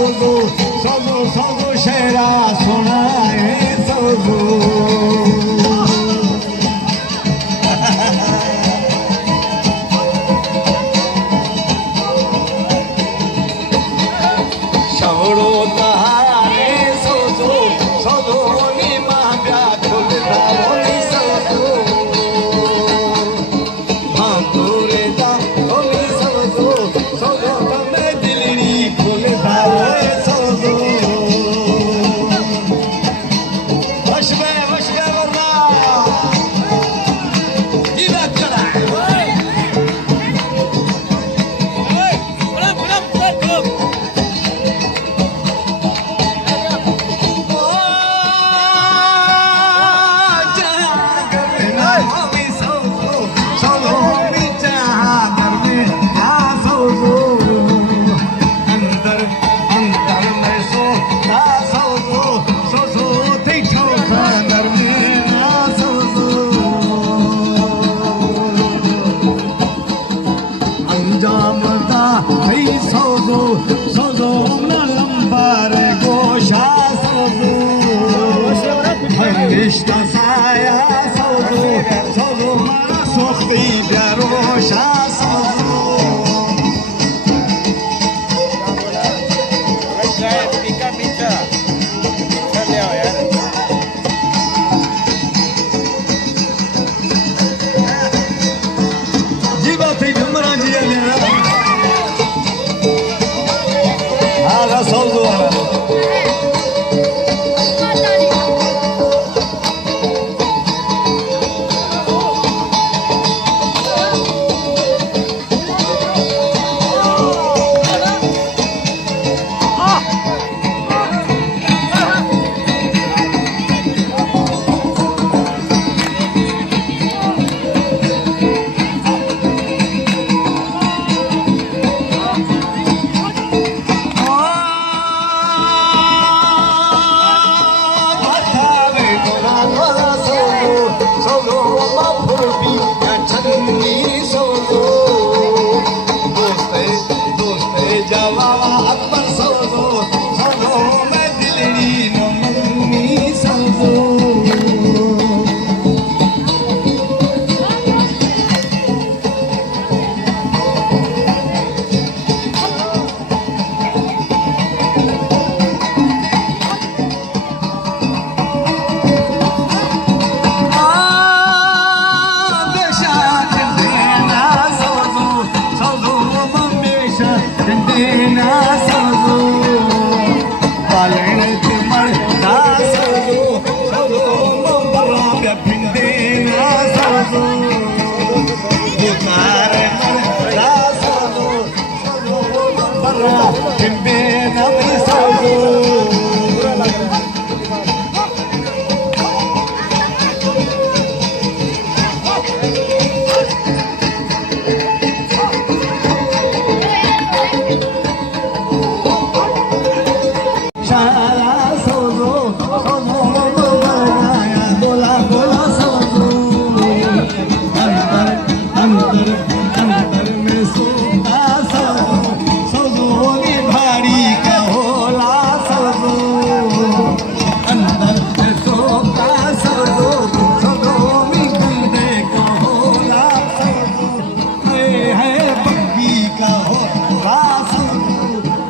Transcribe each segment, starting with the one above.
सोजो सोजो सोजो शेरा सुनाए सोजो शवड़ो तहारे सोजो सोजो नी मां ब्या खुलदा बोली सोजो मां तोरे दा बोली सोजो सोजो तमे दिलड़ी खुलदा बोली सोजो वशबे वरना ये बात करा सोजो न लंबार गोशा सोजो रिश्ता साया सोजो सोजो मारा सोखती प्यारोशा सोजो जी बात है घुमरा जी सोजो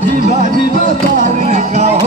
जीवा जीवा तारे का